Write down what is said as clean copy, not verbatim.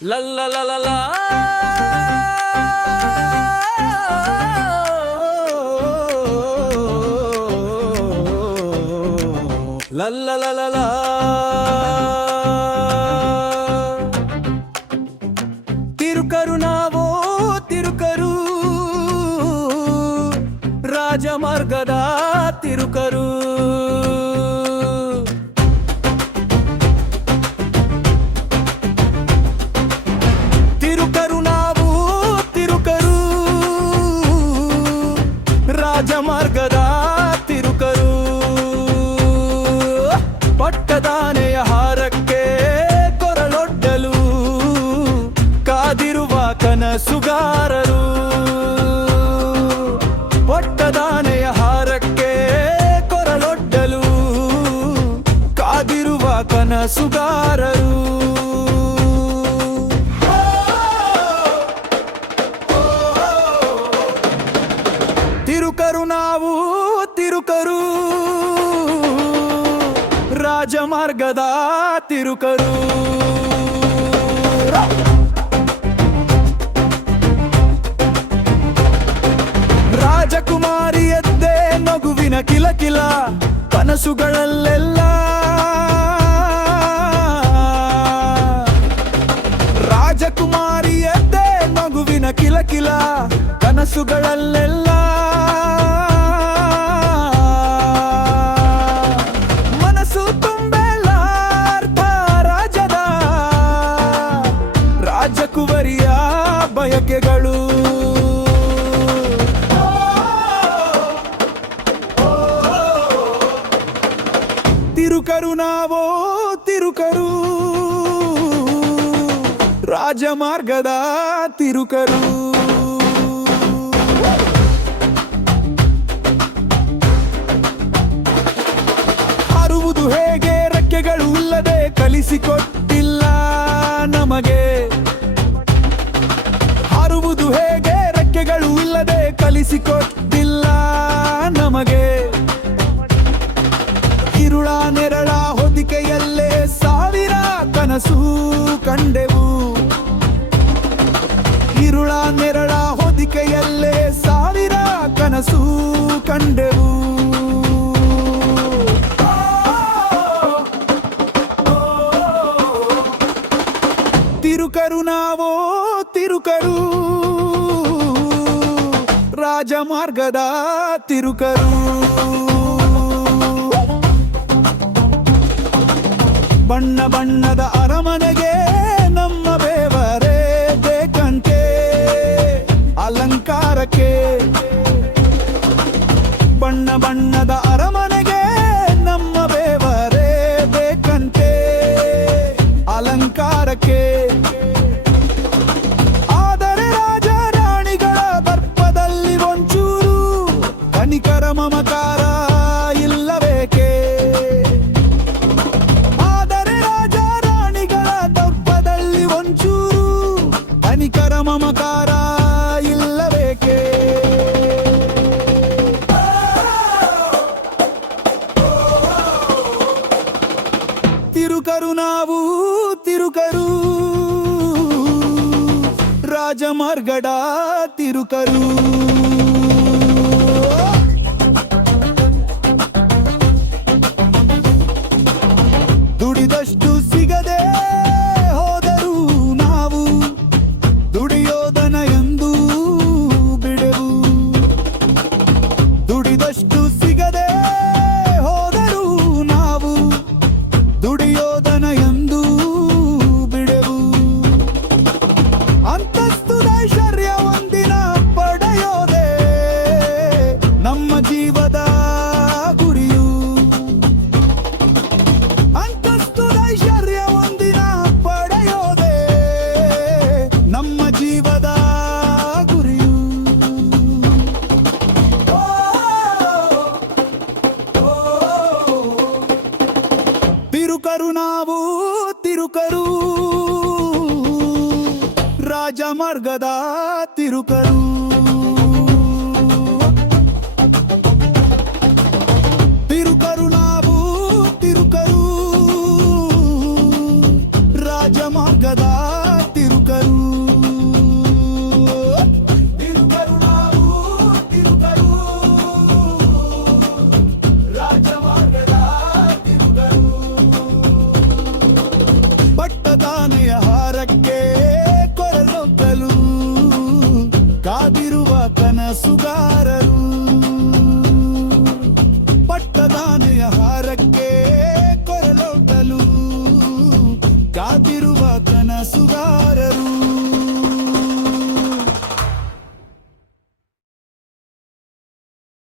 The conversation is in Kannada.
La la la la la. La la la la la. ತಿರುಕರು ನಾವು ತಿರುಕರು ರಾಜಮಾರ್ಗದ ತಿರುಕರು ತಿರುಕರು ನಾವು ತಿರುಕರು ರಾಜಮಾರ್ಗದ ತಿರುಕರು ಪಟ್ಟದಾನೆಯ ಹಾರಕ್ಕೆ ಕೊರಳೊಡ್ಡಲು ಕಾದಿರುವ ಕನಸುಗಾರರು ಪಟ್ಟದಾನೆಯ ಹಾರಕ್ಕೆ ಕೊರಳೊಡ್ಡಲು ಕಾದಿರುವ ಕನಸುಗಾರರು ತಿರುಕರು ನಾವು ತಿರುಕರು ರಾಜಮಾರ್ಗದ ತಿರುಕರು ರಾಜಕುಮಾರಿಯದ್ದೇ ನಗುವಿನ ಕಿಲಕಿಲ ಕನಸುಗಳಲ್ಲೆಲ್ಲ ರಾಜಕುಮಾರಿಯದ್ದೇ ನಗುವಿನ ಕಿಲಕಿಲ ಕನಸುಗಳಲ್ಲೆಲ್ಲ ಮನಸ್ಸು ತುಂಬೆಲ್ಲಾರ್ಥ ರಾಜದ ರಾಜಕುವರಿಯ ಬಯಕೆಗಳು ತಿರುಕರು ನಾವೋ ತಿರುಕರು ರಾಜಮಾರ್ಗದ ತಿರುಕರು ಹಾರುವುದು ಹೇಗೆ ರೆಕ್ಕೆಗಳು ಇಲ್ಲದೆ ಕಲಿಸಿಕೊಟ್ಟಿಲ್ಲ ನಮಗೆ ಹಾರುವುದು ಹೇಗೆ ರೆಕ್ಕೆಗಳು ಇಲ್ಲದೆ ಕಲಿಸಿಕೊಟ್ಟಿಲ್ಲ ನಮಗೆ ಇರುಳ ನೆರಳ ಹೊದಿಕೆಯಲ್ಲೇ ಸಾವಿರ ಕನಸು ಕಂಡೆವು ಇರುಳ ನೆರಳ ಹೊದಿಕೆಯಲ್ಲೇ ಸಾವಿರ ಕನಸು ಕಂಡೆವು ತಿರುಕರು ನಾವೋ ತಿರುಕರು ರಾಜಮಾರ್ಗದ ತಿರುಕರು ಬಣ್ಣ ಬಣ್ಣದ ಅರಮನೆಗೆ ನಮ್ಮ ಬೇವರೇ ಬೇಕಂತೆ ಅಲಂಕಾರಕ್ಕೆ ಬಣ್ಣ ಬಣ್ಣದ ಅರಮನೆಗೆ ನಮ್ಮ ಬೇವರೇ ಬೇಕಂತೆ ಅಲಂಕಾರಕ್ಕೆ ಆದರೆ ರಾಜ ರಾಣಿಗಳ ದರ್ಪದಲ್ಲಿ ಒಂಚೂರು ಕನಿಕರ ಮಮಕಾರ ಇಲ್ಲಬೇಕೆ ಕನಿಕರ ಮಮಕಾರ ಇಲ್ಲಬೇಕೆ ತಿರುಕರು ನಾವು ತಿರುಕರು ರಾಜಮಾರ್ಗದ ತಿರುಕರು ದುಡಿದಷ್ಟು ಸಿಗದೆ ಹೋದರೂ ನಾವು ದುಡಿಯೋದನ ಎಂದು ಬಿಡೆವು ದುಡಿದಷ್ಟು ಸಿಗದೆ ಹೋದರೂ ನಾವು ದುಡಿಯೋದನ ಎಂದು ಬಿಡೆವು ಅಂತಸ್ತು ಐಶ್ವರ್ಯ ಒಂದಿನ ಪಡೆಯೋದೆ ನಮ್ಮ ಜೀವದ ಗುರಿಯು ಅಂತಸ್ತು ಐಶ್ವರ್ಯ ಒಂದಿನ ಪಡೆಯೋದೆ ನಮ್ಮ ಜೀವದ ಗುರಿಯು ತಿರುಕರು ನಾವು ತಿರುಕರು ರಾಜಮಾರ್ಗದ ತಿರುಕರು